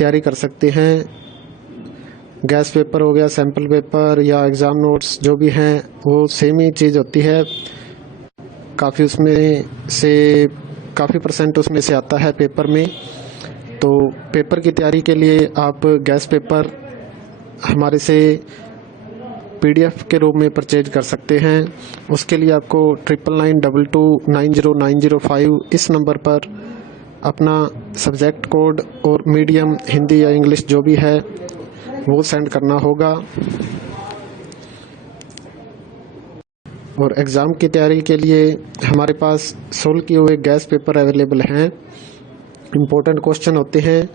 तैयारी कर सकते हैं। गैस पेपर हो गया, सैम्पल पेपर या एग्ज़ाम नोट्स जो भी हैं वो सेम ही चीज़ होती है। काफ़ी परसेंट उसमें से आता है पेपर में। तो पेपर की तैयारी के लिए आप गैस पेपर हमारे से PDF के रूप में परचेज कर सकते हैं। उसके लिए आपको 9992290905 इस नंबर पर अपना सब्जेक्ट कोड और मीडियम हिंदी या इंग्लिश जो भी है वो सेंड करना होगा। और एग्ज़ाम की तैयारी के लिए हमारे पास सोल्व किए हुए गैस पेपर अवेलेबल हैं। इम्पोर्टेंट क्वेश्चन होते हैं,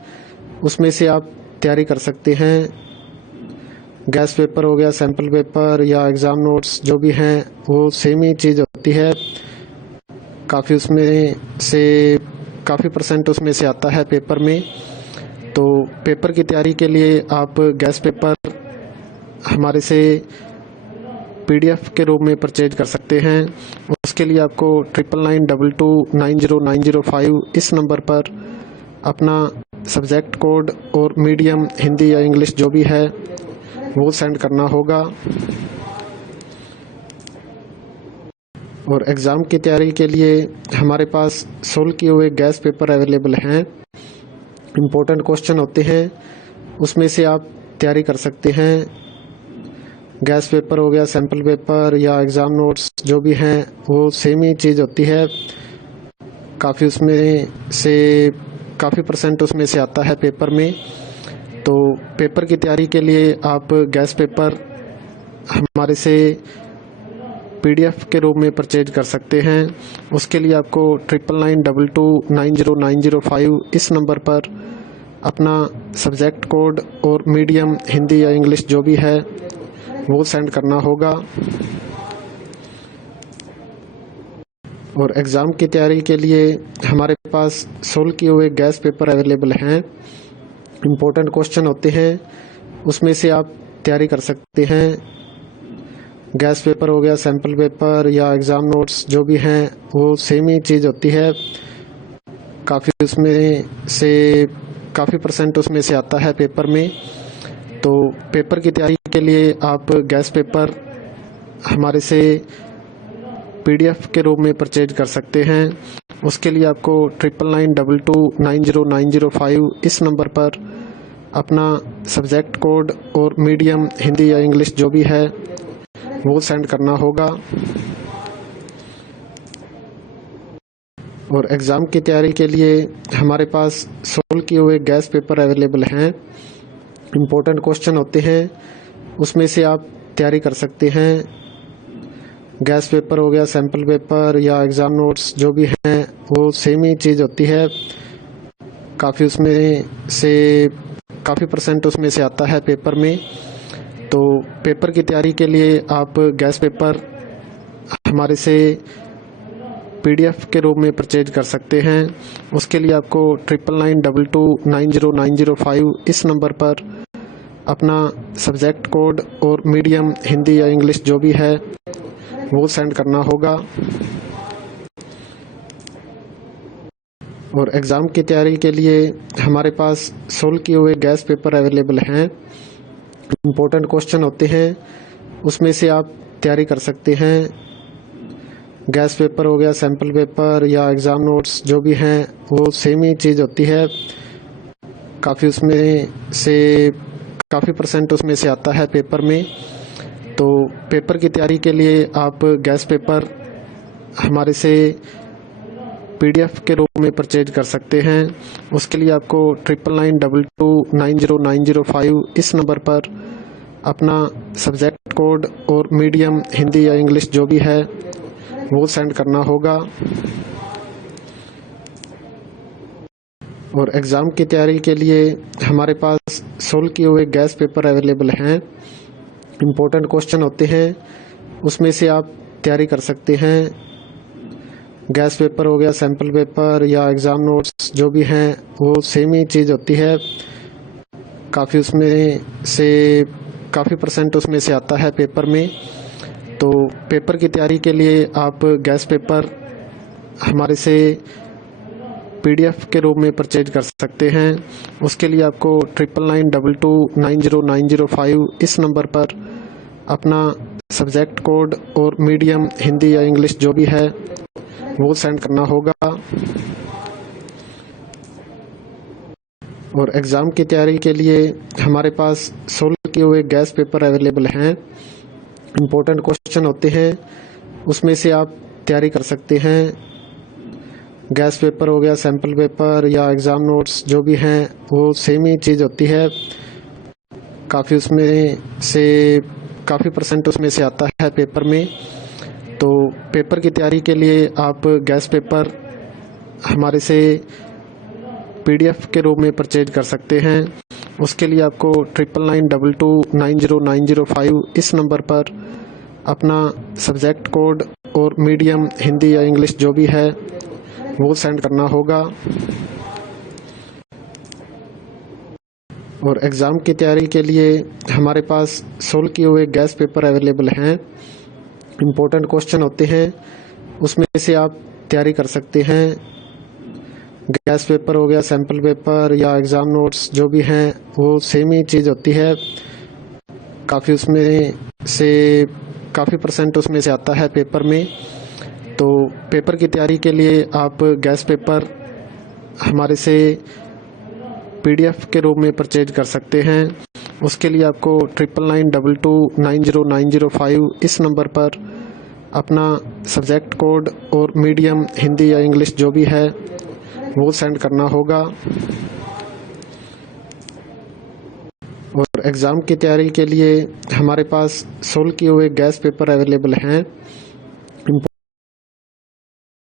उसमें से आप तैयारी कर सकते हैं। गैस पेपर हो गया, सैम्पल पेपर या एग्ज़ाम नोट्स जो भी हैं वो सेम ही चीज़ होती है। काफ़ी परसेंट उसमें से आता है पेपर में। तो पेपर की तैयारी के लिए आप गैस पेपर हमारे से PDF के रूप में परचेज कर सकते हैं। उसके लिए आपको 9992290905 इस नंबर पर अपना सब्जेक्ट कोड और मीडियम हिंदी या इंग्लिश जो भी है वो सेंड करना होगा। और एग्ज़ाम की तैयारी के लिए हमारे पास सोल्व किए हुए गैस पेपर अवेलेबल हैं। इम्पोर्टेंट क्वेश्चन होते हैं, उसमें से आप तैयारी कर सकते हैं। गैस पेपर हो गया, सैम्पल पेपर या एग्ज़ाम नोट्स जो भी हैं वो सेम ही चीज़ होती है। काफ़ी परसेंट उसमें से आता है पेपर में। तो पेपर की तैयारी के लिए आप गैस पेपर हमारे से PDF के रूप में परचेज कर सकते हैं। उसके लिए आपको 9992290905 इस नंबर पर अपना सब्जेक्ट कोड और मीडियम हिंदी या इंग्लिश जो भी है वो सेंड करना होगा। और एग्ज़ाम की तैयारी के लिए हमारे पास सोल्व किए हुए गैस पेपर अवेलेबल हैं। इम्पोर्टेंट क्वेश्चन होते हैं, उसमें से आप तैयारी कर सकते हैं। गैस पेपर हो गया, सैम्पल पेपर या एग्ज़ाम नोट्स जो भी हैं वो सेम ही चीज़ होती है। काफ़ी परसेंट उसमें से आता है पेपर में। तो पेपर की तैयारी के लिए आप गैस पेपर हमारे से PDF के रूप में परचेज कर सकते हैं। उसके लिए आपको 9992290905 इस नंबर पर अपना सब्जेक्ट कोड और मीडियम हिंदी या इंग्लिश जो भी है वो सेंड करना होगा। और एग्ज़ाम की तैयारी के लिए हमारे पास सोल्व किए हुए गैस पेपर अवेलेबल हैं। इम्पोर्टेंट क्वेश्चन होते हैं, उसमें से आप तैयारी कर सकते हैं। गैस पेपर हो गया, सैम्पल पेपर या एग्ज़ाम नोट्स जो भी हैं वो सेम ही चीज़ होती है। काफ़ी परसेंट उसमें से आता है पेपर में। तो पेपर की तैयारी के लिए आप गैस पेपर हमारे से PDF के रूप में परचेज कर सकते हैं। उसके लिए आपको 9992290905 इस नंबर पर अपना सब्जेक्ट कोड और मीडियम हिंदी या इंग्लिश जो भी है वो सेंड करना होगा। और एग्ज़ाम की तैयारी के लिए हमारे पास सोल्व किए हुए गैस पेपर अवेलेबल हैं। इम्पोर्टेंट क्वेश्चन होते हैं, उसमें से आप तैयारी कर सकते हैं। गैस पेपर हो गया, सैम्पल पेपर या एग्ज़ाम नोट्स जो भी हैं वो सेम ही चीज़ होती है। काफ़ी परसेंट उसमें से आता है पेपर में। तो पेपर की तैयारी के लिए आप गैस पेपर हमारे से PDF के रूप में परचेज कर सकते हैं। उसके लिए आपको 9992290905 इस नंबर पर अपना सब्जेक्ट कोड और मीडियम हिंदी या इंग्लिश जो भी है वो सेंड करना होगा। और एग्ज़ाम की तैयारी के लिए हमारे पास सोल्व किए हुए गैस पेपर अवेलेबल हैं। इम्पोर्टेंट क्वेश्चन होते हैं, उसमें से आप तैयारी कर सकते हैं। गैस पेपर हो गया, सैम्पल पेपर या एग्ज़ाम नोट्स जो भी हैं वो सेम ही चीज़ होती है। काफ़ी परसेंट उसमें से आता है पेपर में। तो पेपर की तैयारी के लिए आप गैस पेपर हमारे से PDF के रूप में परचेज कर सकते हैं। उसके लिए आपको 9992290905 इस नंबर पर अपना सब्जेक्ट कोड और मीडियम हिंदी या इंग्लिश जो भी है वो सेंड करना होगा। और एग्ज़ाम की तैयारी के लिए हमारे पास सोल्व किए हुए गैस पेपर अवेलेबल हैं। इम्पोर्टेंट क्वेश्चन होते हैं, उसमें से आप तैयारी कर सकते हैं। गैस पेपर हो गया, सैम्पल पेपर या एग्ज़ाम नोट्स जो भी हैं वो सेम ही चीज़ होती है। काफ़ी परसेंट उसमें से आता है पेपर में। तो पेपर की तैयारी के लिए आप गैस पेपर हमारे से PDF के रूप में परचेज कर सकते हैं। उसके लिए आपको 9992290905 इस नंबर पर अपना सब्जेक्ट कोड और मीडियम हिंदी या इंग्लिश जो भी है वो सेंड करना होगा। और एग्ज़ाम की तैयारी के लिए हमारे पास सोल्व किए हुए गैस पेपर अवेलेबल हैं। इम्पोर्टेंट क्वेश्चन होते हैं, उसमें से आप तैयारी कर सकते हैं। गैस पेपर हो गया, सैम्पल पेपर या एग्ज़ाम नोट्स जो भी हैं वो सेम ही चीज़ होती है। काफ़ी परसेंट उसमें से आता है पेपर में। तो पेपर की तैयारी के लिए आप गैस पेपर हमारे से PDF के रूप में परचेज कर सकते हैं। उसके लिए आपको 9992290905 इस नंबर पर अपना सब्जेक्ट कोड और मीडियम हिंदी या इंग्लिश जो भी है वो सेंड करना होगा। और एग्ज़ाम की तैयारी के लिए हमारे पास सोल्व किए हुए गैस पेपर अवेलेबल हैं।